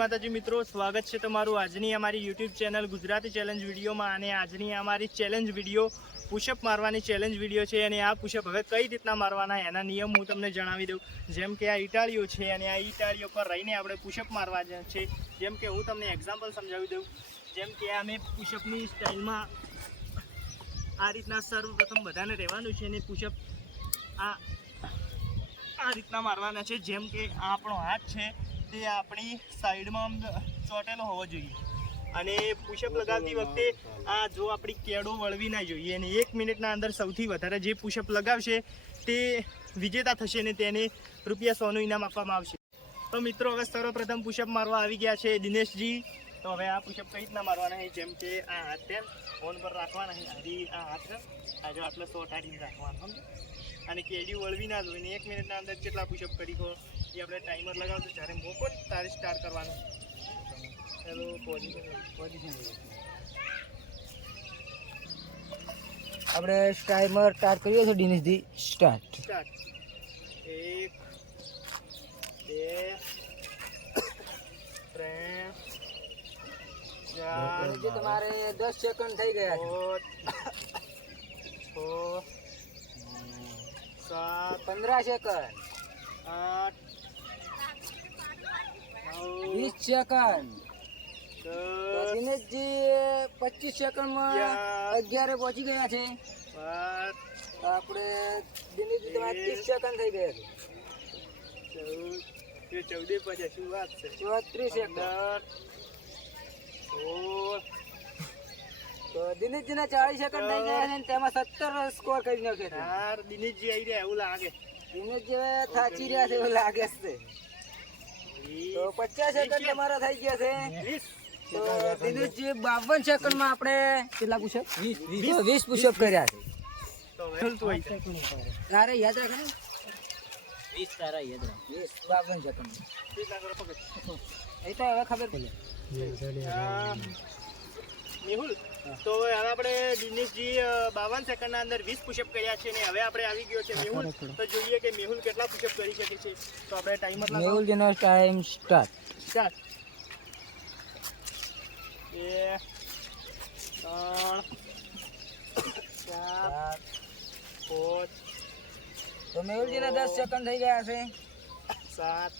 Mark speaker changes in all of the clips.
Speaker 1: માતાજી મિત્રો, સ્વાગત છે તમારું આજની અમારી યુટ્યુબ ચેનલ ગુજરાતી ચેલેન્જ વિડીયોમાં અને આજની અમારી ચેલેન્જ વીડિયો પુશઅપ મારવાની ચેલેન્જ વીડિયો છે અને આ પુશઅપ હવે કઈ રીતના મારવાના એના નિયમ હું તમને જણાવી દઉં. જેમ કે આ ઇટાળીઓ છે અને આ ઇટાળીઓ પર રહીને આપણે પુશઅપ મારવા છે. જેમ કે હું તમને એક્ઝામ્પલ સમજાવી દઉં. જેમ કે અમે પુશઅપની સ્ટાઇલમાં આ રીતના સર્વપ્રથમ બધાને રહેવાનું છે અને પુશઅપ આ આ રીતના મારવાના છે. જેમ કે આ આપણો હાથ છે. તે આપણી સાઈડમાં આમ ચોટેલો હોવો જોઈએ. અને પુશઅપ લગાવતી વખતે આ જો આપણી કેડો વળવી ના જોઈએ અને એક મિનિટના અંદર સૌથી વધારે જે પુશઅપ લગાવશે તે વિજેતા થશે અને તેને રૂપિયા સોનું ઇનામ આપવામાં આવશે. તો મિત્રો, હવે સર્વપ્રથમ પુશઅપ મારવા આવી ગયા છે દિનેશજી. તો હવે આ પુશઅપ કઈ રીતના મારવાના છે? જેમ કે આ હાથ તેમ ફોન પર રાખવાના છે. આથી આ હાથ આ જો આટલો સો ટાઢીને રાખવાનો અને કેડી વળવી ના જોઈએ. અને એક મિનિટના અંદર કેટલા પુશઅપ કરી શકો એ આપણે ટાઈમર લગાવશું જ્યારે મોકો ને તારે સ્ટાર્ટ કરવાનું ચાલો પોઝિશન પોઝિશન
Speaker 2: આપણે ટાઈમર સ્ટાર્ટ કરીએ છીએ દિનેશજી સ્ટાર્ટ
Speaker 1: સ્ટાર્ટ એક બે ત્રણ ચાર
Speaker 2: તમારે દસ સેકન્ડ થઈ ગયા છે।
Speaker 1: પાંચ છ સાત
Speaker 2: પંદર સેકન્ડ
Speaker 1: આઠ નવ
Speaker 2: વીસ સેકન્ડ. દિનેશજી પચીસ સેકન્ડમાં
Speaker 1: અગિયારે
Speaker 2: પહોંચી ગયા છે. આપણે દિનેશજી તમારે ત્રીસ સેકન્ડ થઈ ગયા છે.
Speaker 1: ચૌદ. પછી શું વાત છે.
Speaker 2: ચોત્રીસ સેકન્ડ
Speaker 1: પંદર.
Speaker 2: તો દિનેશજીને ચાળીસ સેકન્ડ થઈ ગયા છે તેમાં સત્તર સ્કોર કરી નાખ્યો
Speaker 1: દિનેશજી આવી રહ્યા એવું લાગે.
Speaker 2: દિનેશજી થાચી રહ્યા છે એવું લાગે છે. તો પચાસ સેકન્ડ તમારા થઈ ગયા છે. તો દિનેશજી બાવન સેકન્ડમાં આપણે કેટલા પુષપ વીસ વીસ. પુશઅપ કર્યા છે. તારે યાદ રાખે ને વીસ તારા યાદ રાખ. વીસ બાવન સેકન્ડ.
Speaker 1: વીસ ના કરો પકડ.
Speaker 2: એ તો હવે ખબર પડે.
Speaker 1: આ, મેહુલ તો હવે આપણે દિનેશજી બાવન સેકન્ડના અંદર વીસ પુશઅપ કર્યા છે ને હવે આપણે આવી ગયો છે મેહુલ. તો જોઈએ કે મેહુલ કેટલા પુશઅપ કરી શકે છે. તો આપણે ટાઈમર મેહુલ
Speaker 2: જેનો ટાઈમ સ્ટાર્ટ
Speaker 1: સ્ટાર્ટ બે ત્રણ ચાર પાંચ.
Speaker 2: તો મેહુલજીના દસ સેકન્ડ થઈ ગયા છે.
Speaker 1: સાત.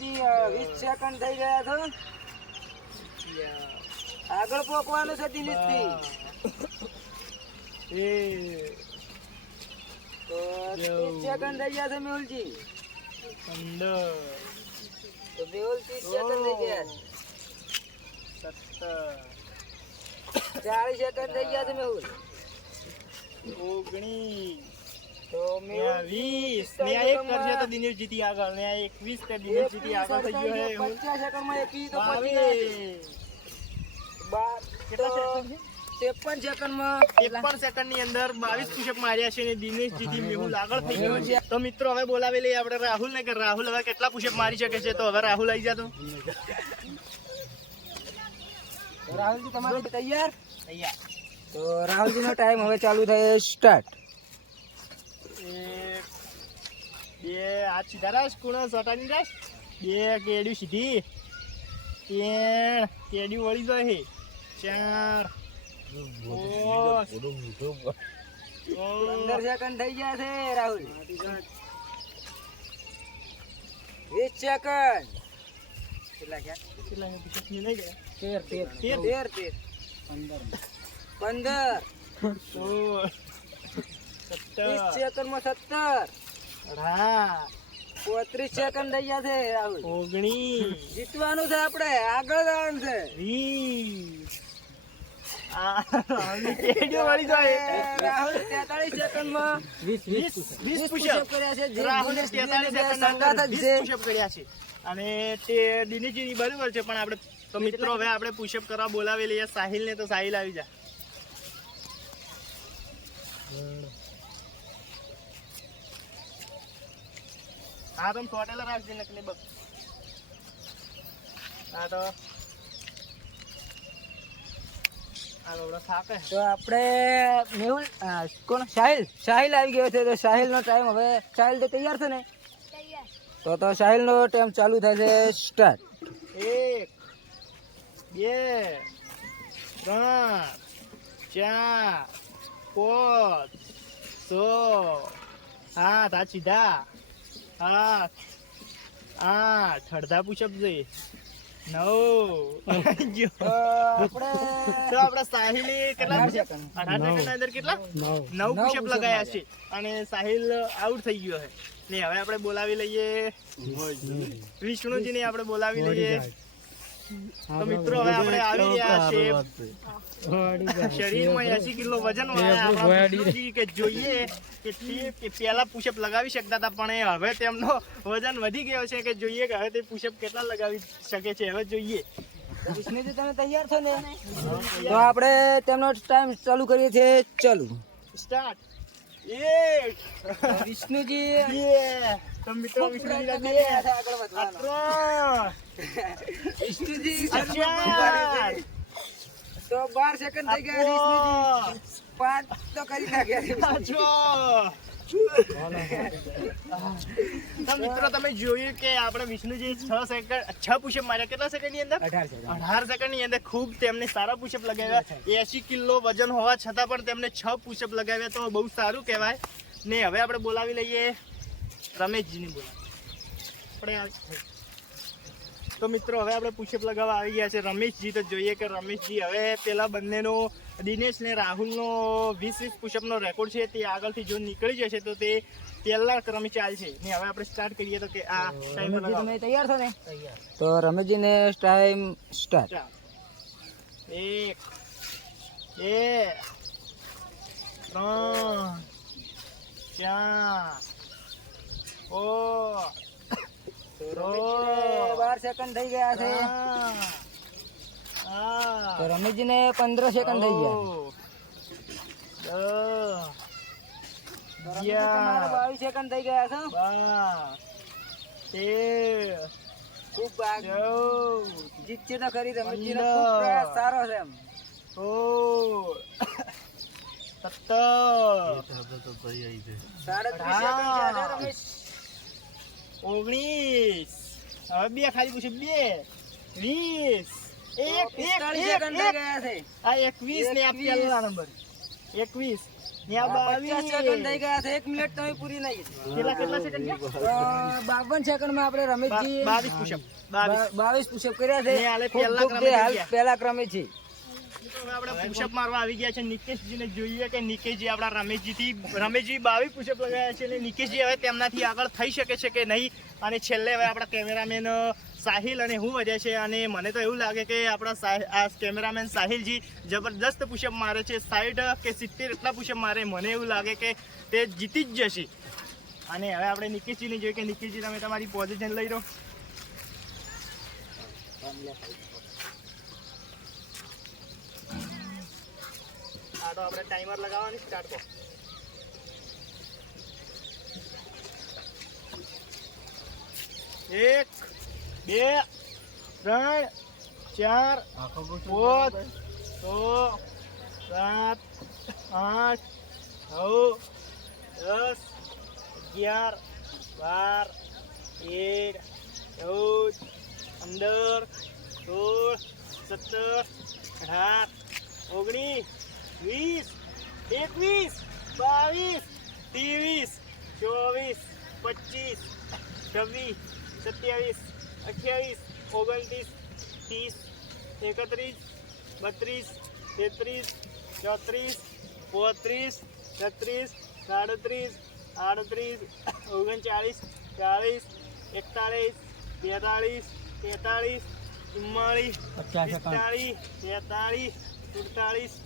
Speaker 2: મેહુલજી વીસ સેકન્ડ થઈ ગયા છે. આગળ પોકવાનું છે દિનેશથી
Speaker 1: એ.
Speaker 2: તો ત્રીસ સેકન્ડ થઈ ગયા છે મેહુલજી.
Speaker 1: પંદર.
Speaker 2: તો મેહુલ ત્રીસ સેકન્ડ થઈ ગયા.
Speaker 1: સત્તર.
Speaker 2: ચાલીસ સેકન્ડ થઈ ગયા છે મેહુલ.
Speaker 1: ઓગણીસ.
Speaker 2: તો
Speaker 1: ને
Speaker 2: મેહુલ
Speaker 1: ને એક કરશે તો દિનેશ જીતી આગળ. ને આ એકવીસ તે દિનેશ જીતી આગળ થઈ ગયો હે એવું.
Speaker 2: પચાસ સેકન્ડમાં એકવીસ તો પહોંચી ગયા છે.
Speaker 1: બાવીસ.
Speaker 2: બાર
Speaker 1: કેટલા સેકન્ડ છે?
Speaker 2: ત્રેપન સેકન્ડમાં
Speaker 1: ત્રેપન સેકન્ડની અંદર બાવીસ પુશઅપ માર્યા છે અને દિનેશ જીતી મેહુલ આગળ થઈ ગયો છે. તો મિત્રો હવે બોલાવી લઈએ આપણે રાહુલ ને કે રાહુલ હવે કેટલા પુશઅપ મારી શકે છે? તો હવે રાહુલ આવી જતો
Speaker 2: રાહુલજી તમારે તૈયાર?
Speaker 1: તૈયાર.
Speaker 2: તો રાહુલજીનો ટાઈમ હવે ચાલુ થાય સ્ટાર્ટ
Speaker 1: એક બે હાથ સીધા રાખ કુણો સટાની રાખ. બે કેડી સીધી. ત્રણ કેડી વળી જાય. છે ચાર
Speaker 2: પંદર સેકન્ડ થઈ ગયા છે રાહુલ. વીસ સેકન્ડ કેટલા ગયા?
Speaker 1: કેટલા ગયા?
Speaker 2: તેર તેર.
Speaker 1: તેર?
Speaker 2: તેર તેર. પંદર. પંદર.
Speaker 1: સોળ
Speaker 2: સત્તર
Speaker 1: સત્તર
Speaker 2: સેકન્ડમાં સત્તર.
Speaker 1: અઢાર.
Speaker 2: પોત્રીસ સેકન્ડ થઈ ગયા છે રાહુલ
Speaker 1: ઓગણીસ.
Speaker 2: જીતવાનું છે આપણે આગળ જવાનું છે.
Speaker 1: જાય. અને તે દિનેશજી બરોબર છે પણ આપણે તો મિત્રો હવે આપણે પુશઅપ કરવા બોલાવી લઈએ. સાહિલ ને તો સાહિલ આવી જા. હા તમે ચોટેલા રાખજે નકલી બસ. હા તો. આ ગવડો થાકે
Speaker 2: તો આપણે મેહુલ કોણ? સાહિલ. સાહિલ આવી ગયો છે તો સાહિલનો ટાઈમ હવે સાહિલ તો તૈયાર છે ને? તો તો સાહિલનો ટાઈમ ચાલુ થાય છે સ્ટાર્ટ
Speaker 1: એક બે ત્રણ ચાર પાંચ છ સાત આ સીધા. અડધા પુષપ જોઈએ નવ. જો.
Speaker 2: તો આપણે
Speaker 1: તો કેટલા
Speaker 2: અઢાર સેકન્ડ.
Speaker 1: અંદર કેટલા? નવ.
Speaker 2: નવ
Speaker 1: લગાયા છે. અને સાહિલ આઉટ થઈ ગયો છે. ને હવે આપણે બોલાવી લઈએ. વિષ્ણુજીને આપણે બોલાવી લઈએ. તો મિત્રો હવે આપણે આવી રહ્યા છે શરીરમાં એસી કિલો વજન વાળા આપણા વિષ્ણુજી કે જોઈએ કે તે કે પહેલા પુશઅપ લગાવી શકતા હતા પણ એ હવે તેમનો વજન વધી ગયો છે કે જોઈએ કે હવે તે પુશઅપ કેટલા લગાવી શકે છે હવે જોઈએ.
Speaker 2: વિષ્ણુજી તમે તૈયાર છો ને? તો આપણે તેમનો ટાઈમ ચાલુ કરીએ છીએ. ચાલુ.
Speaker 1: સ્ટાર્ટ. એક
Speaker 2: વિષ્ણુજી
Speaker 1: તો મિત્રો વિષ્ણુજી
Speaker 2: પ્રયત્ન
Speaker 1: બે
Speaker 2: કરી રહ્યા છે આગળ વધવાનો. વિષ્ણુજી તો બાર સેકન્ડ થઈ ગયા વિષ્ણુજી. પાંચ તો કરી નાખ્યા છે
Speaker 1: આ છ તો મિત્રો તમે જોયું કે આપણે વિષ્ણુજી છ સેકન્ડ છ પુષપ માર્યા. કેટલા સેકન્ડની અંદર?
Speaker 2: અઢાર
Speaker 1: સેકન્ડની સેકન્ડની અંદર ખૂબ તેમને સારા પુષપ લગાવ્યા. એસી કિલો વજન હોવા છતાં પણ તેમને છ પુષપ લગાવ્યા. તો બહુ સારું કહેવાય. ને હવે આપણે બોલાવી લઈએ. રમેશજીને બોલા આપણે તો મિત્રો હવે આપણે પુષપ લગાવવા આવી ગયા છે. રમેશજી તો જોઈએ કે રમેશજી હવે પેલા બંનેનો દિનેશ ને રાહુલનો વીસ વીસ પુશઅપનો રેકોર્ડ છે. તે આગળથી જો નીકળી જશે તો તે પહેલા ક્રમે ચાલશે. ને હવે આપણે સ્ટાર્ટ કરીએ તો કે આ ટાઈમ
Speaker 2: તમે તૈયાર છો ને? તો રમેશજીને ટાઈમ સ્ટાર્ટ.
Speaker 1: એક બે ત્રણ ચાર પાંચ
Speaker 2: બાર સેકન્ડ થઈ ગયા છે. તો રમેશજીને પંદર સેકન્ડ થઈ ગયા. બાવીસ સેકન્ડ થઈ ગયા છે. ખૂબ જીત છે તો ખરી રમેશજીનો ખૂબ સારો છે એમ. થયા રમેશ.
Speaker 1: ઓગણીસ. હવે બે ખાલી પૂછ્યું. બે વીસ. એક એકવીસ ને આ પહેલા નંબર એકવીસ.
Speaker 2: સેકન્ડ
Speaker 1: સેકન્ડ
Speaker 2: બાવન સેકન્ડમાં આપણે
Speaker 1: બા-
Speaker 2: રમેશજી
Speaker 1: બાવીસ. પુષપ બાવીસ
Speaker 2: કર્યા છે.
Speaker 1: પહેલા ક્રમે
Speaker 2: તે
Speaker 1: આપણે પુષપ મારવા આવી ગયા છે. નિકેશજીને જોઈએ કે નિકેશજી આપણા રમેશજીથી રમેશજી બાવીસ પુષપ લગાવ્યા છે અને નિકેશજી હવે તેમનાથી આગળ થઈ શકે છે કે નહીં? અને છેલ્લે હવે આપણા કેમેરામેન સાહિલ અને હું વધ્યા છે. અને મને તો એવું લાગે કે આપણા આ કેમેરામેન સાહિલજી જબરદસ્ત પુષપ મારે છે. સાઈઠ કે સિત્તેર એટલા પુષપ મારે. મને એવું લાગે કે તે જીતી જ જશે. અને હવે આપણે નિકેશજીને જોઈએ કે નિકેશજી તમે તમારી પોઝિશન લઈ લો. આ તો આપણે ટાઈમર લગાવવાની સ્ટાર્ટ કરો એક બે ત્રણ ચાર પાંચ છ સાત આઠ નવ દસ અગિયાર બાર તેર ચૌદ પંદર સોળ સત્તર અઢાર ઓગણીસ વીસ એકવીસ બાવીસ ત્રેવીસ ચોવીસ પચીસ છવ્વીસ સત્યાવીસ અઠ્યાવીસ ઓગણત્રીસ ત્રીસ એકત્રીસ બત્રીસ તેત્રીસ ચોત્રીસ પોત્રીસ છત્રીસ સાડત્રીસ આડત્રીસ ઓગણચાળીસ ચાળીસ એકતાળીસ બેતાળીસ તેતાળીસ ચુમ્માળીસ પિસ્તાળીસ તેતાળીસ સુડતાળીસ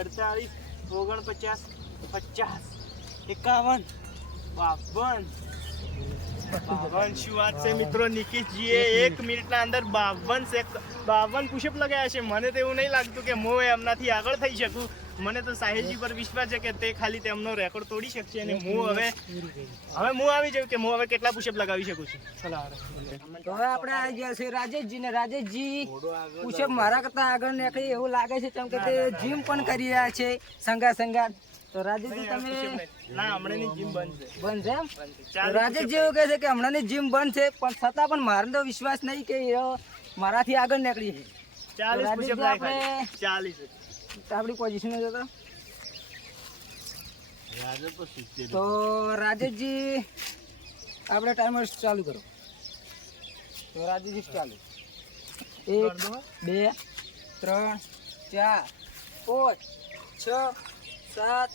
Speaker 1: અડતાળીસ ઓગણપચાસ પચાસ એકાવન બાવન. બાવન. શું વાત છે મિત્રો નિકિતજીએ એક મિનિટના અંદર બાવન સેક બાવન પુષપ લગાયા છે. મને તો એવું નહીં લાગતું કે હું એમનાથી આગળ થઈ શકું. મને તો સાહિલજી પર વિશ્વાસ છે કે તે ખાલી તેમનો રેકોર્ડ તોડી શકશે અને હું હવે હવે હું આવી જાઉં કે હું હવે કેટલા પુશઅપ લગાવી શકું છું?
Speaker 2: તો હવે આપણે આવી ગયા છે રાજેશજી ને રાજેશજી પુશઅપ મારા કરતા આગળ નીકળી એવું લાગે છે કેમ કે તે જીમ પણ કરી રહ્યા છે સંગા સંગા તો રાજેશજી તમે
Speaker 1: ના હમણાંની જીમ બંધ છે.
Speaker 2: બંધ છે રાજેશજી એવું કહે છે કે હમણાંની જીમ બંધ છે પણ છતાં પણ મારે તો વિશ્વાસ નહીં કે મારાથી આગળ નીકળી છે.
Speaker 1: ચાલીસ પુશઅપ
Speaker 2: આપણે-
Speaker 1: ચાલીસ.
Speaker 2: આપણી પોઝિશન હતા તો રાજેશજી આપણે ટાઈમર ચાલુ કરો. તો રાજેશજી ચાલુ. એક બે ત્રણ ચાર પાંચ છ સાત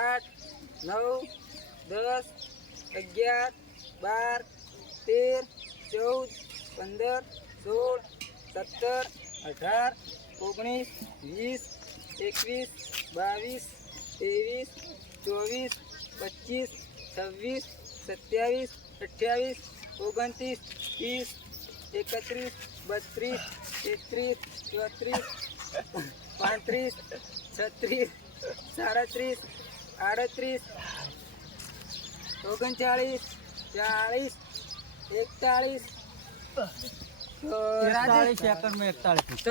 Speaker 2: આઠ નવ દસ અગિયાર બાર તેર ચૌદ પંદર સોળ સત્તર અઢાર ઓગણીસ વીસ એકવીસ, બાવીસ, ત્રેવીસ, ચોવીસ, પચીસ, છવ્વીસ, સત્યાવીસ, અઠ્યાવીસ, ઓગણત્રીસ, ત્રીસ, એકત્રીસ, બત્રીસ, તેત્રીસ, ચોત્રીસ, પાંત્રીસ, છત્રીસ, સાડત્રીસ, આડત્રીસ, ઓગણચાળીસ, ચાળીસ, એકતાળીસ તો રાજેશ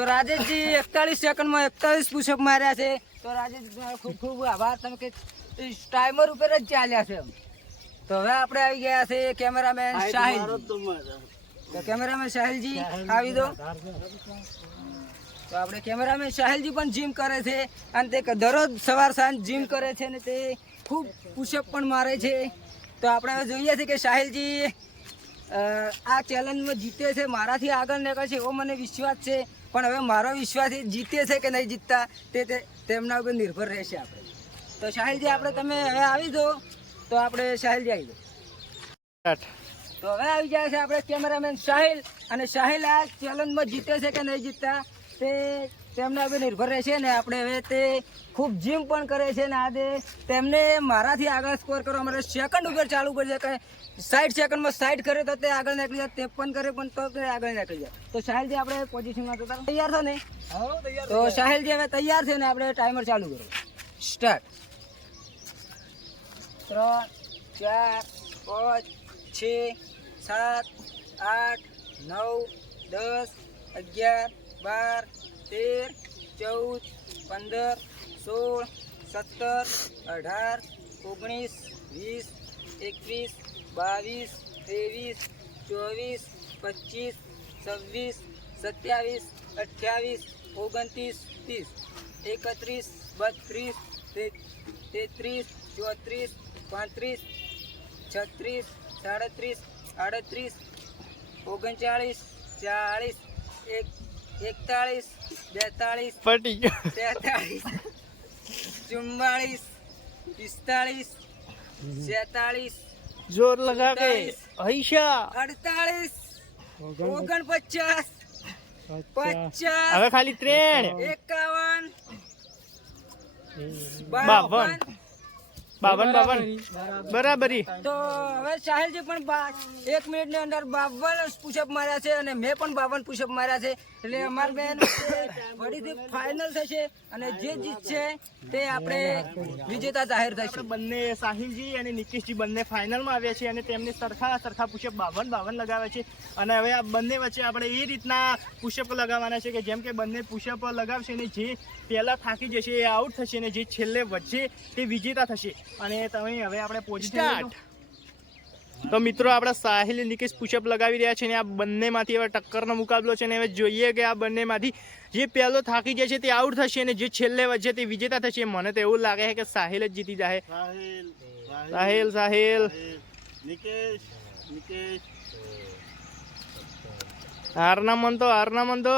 Speaker 2: રાજેશજી એકતાલીસ સેકન્ડમાં એકતાલીસ પુષઅપ માર્યા છે. તો રાજેશ ખૂબ ખૂબ આભાર. તમે કે ટાઈમર ઉપર જ ચાલ્યા છે તો હવે આપણે આવી ગયા છે કેમેરામેન સાહિલ તો કેમેરામેન સાહિલજી આવી દો. તો આપણે કેમેરામેન સાહિલજી પણ જીમ કરે છે અને તે દરરોજ સવાર સાંજ જીમ કરે છે અને તે ખૂબ પુષઅપ પણ મારે છે. તો આપણે હવે જોઈએ છે કે સાહિલજી આ ચેલેન્જમાં જીતે છે, મારાથી આગળ નીકળે છે એવો મને વિશ્વાસ છે. પણ હવે મારો વિશ્વાસ એ જીતે છે કે નહીં જીતતા, તે તે તેમના ઉપર નિર્ભર રહેશે આપણે. તો સાહિલજી આપણે તમે હવે આવી દો તો આપણે સાહિલજી આવી દો તો હવે આવી જાય છે આપણે કેમેરામેન સાહિલ અને સાહિલ આ ચેલેન્જમાં જીતે છે કે નહીં જીતતા, તે તેમના ઉપર નિર્ભર રહે છે ને આપણે હવે તે ખૂબ જીમ પણ કરે છે ને આજે તેમને મારાથી આગળ સ્કોર કરવા માટે સેકન્ડ ઉપર ચાલુ કરી કે સાઠ સેકન્ડમાં સાઠ કરે તો તે આગળ નીકળી જાય ત્રેપન કરે પણ તો તે આગળ નીકળી જાય. તો સાહેલજી આપણે પોઝિશનમાં જતા તૈયાર છો ને? તો સાહેલજી હવે તૈયાર છે ને આપણે ટાઈમર ચાલુ કરો. સ્ટાર્ટ ત્રણ ચાર પાંચ છ સાત આઠ નવ દસ અગિયાર બાર તેર, ચૌદ, પંદર, સોળ, સત્તર, અઢાર, ઓગણીસ, વીસ, એકવીસ, બાવીસ, ત્રેવીસ, ચોવીસ, પચીસ, છવ્વીસ, સત્યાવીસ, અઠ્યાવીસ, ઓગણત્રીસ, ત્રીસ, એકત્રીસ, બત્રીસ તેત્રીસ, ચોત્રીસ, પાંત્રીસ, છત્રીસ, સાડત્રીસ, આડત્રીસ, ઓગણચાળીસ, ચાળીસ, એક એકતાળીસ બેતાળીસ
Speaker 1: પટી ગયો.
Speaker 2: તેતાળીસ ચુમ્માળીસ પિસ્તાળીસ છેતાળીસ
Speaker 1: જોર
Speaker 2: લગાવે.
Speaker 1: હૈશા
Speaker 2: અડતાળીસ ઓગણપચાસ. પચાસ.
Speaker 1: હવે ખાલી ત્રણ.
Speaker 2: એકાવન
Speaker 1: બાવન. બાવન બાવન. બરાબરી.
Speaker 2: તો હવે સાહેલજી પણ એક મિનિટની અંદર બાવન પુષઅપ માર્યા છે અને મેં પણ બાવન પુષઅપ માર્યા છે. એટલે અમાર બેન ફરીથી ફાઇનલ થશે અને જે જીતશે તે આપણે વિજેતા જાહેર થશે.
Speaker 1: બંને સાહિલજી અને નિકેશજી બંને ફાઇનલમાં આવ્યા છે અને તેમને સરખા સરખા પુશઅપ બાવન બાવન લગાવે છે. અને હવે આ બંને વચ્ચે આપણે એ રીતના પુશઅપ લગાવવાના છે કે જેમ કે બંને પુશઅપ લગાવશે અને જે પહેલાં થાકી જશે એ આઉટ થશે અને જે છેલ્લે વચ્ચે તે વિજેતા થશે. અને તમે હવે આપણે પોઝિશન તો મિત્રો આપણા સાહિલ નિકેશ પુશઅપ લગાવી રહ્યા છે અને આ બંનેમાંથી હવે ટક્કરનો મુકાબલો છે ને હવે જોઈએ કે આ બંનેમાંથી જે પહેલો થાકી જાય છે તે આઉટ થશે અને જે છેલ્લે વચ્ચે તે વિજેતા થશે. મને તો એવું લાગે છે કે સાહિલ જ જીતી જાય
Speaker 3: સાહિલ
Speaker 1: સાહિલ સાહિલ
Speaker 3: નિકેશ નિકેશ.
Speaker 1: હારના મન તો હારના મન તો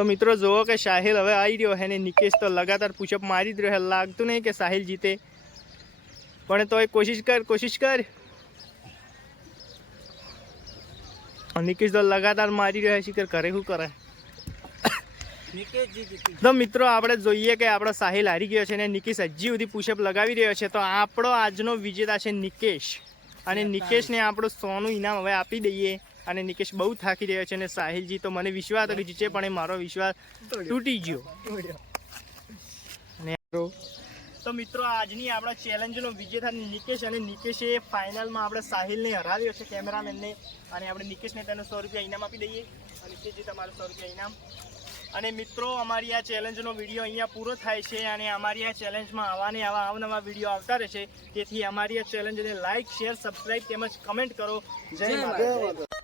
Speaker 1: તો મિત્રો જુઓ કે સાહિલ હવે આવી રહ્યો છે ને નિકેશ તો લગાતાર પુશઅપ મારી જ રહ્યો છે લાગતું નહીં કે સાહિલ જીતે. પણ તોય કોશિશ કર કોશિશ કર. નિકેશ તો લગાતાર મારી રહ્યો છે શિખર કરે શું કરે? તો મિત્રો આપણે જોઈએ કે આપણો સાહિલ હારી ગયો છે અને નિકેશ હજી સુધી પુશઅપ લગાવી રહ્યો છે. તો આપણો આજનો વિજેતા છે નિકેશ. અને નિકેશને આપણું સોનું ઇનામ હવે આપી દઈએ. અને નિકેશ બહુ થાકી રહ્યો છે અને સાહિલજી તો મને વિશ્વાસ હતો કે જીતે પણ એ મારો વિશ્વાસ તૂટી ગયો. અને તો મિત્રો આજની આપણા ચેલેન્જનો વિજેતા નિકેશ અને નિકેશે ફાઇનલમાં આપણે સાહિલને હરાવ્યો છે કેમેરામેનને અને આપણે નિકેશને તેનો સો રૂપિયા ઇનામ આપી દઈએ. અને નિકેશજી તમારો સો રૂપિયા ઇનામ. અને મિત્રો અમારી આ ચેલેન્જનો વીડિયો અહીંયા પૂરો થાય છે અને અમારી આ ચેલેન્જમાં આવા ને આવા અવનવા વીડિયો આવતા રહેશે. તેથી અમારી આ ચેલેન્જને લાઇક શેર સબસ્ક્રાઇબ તેમજ કમેન્ટ કરો. જય માતા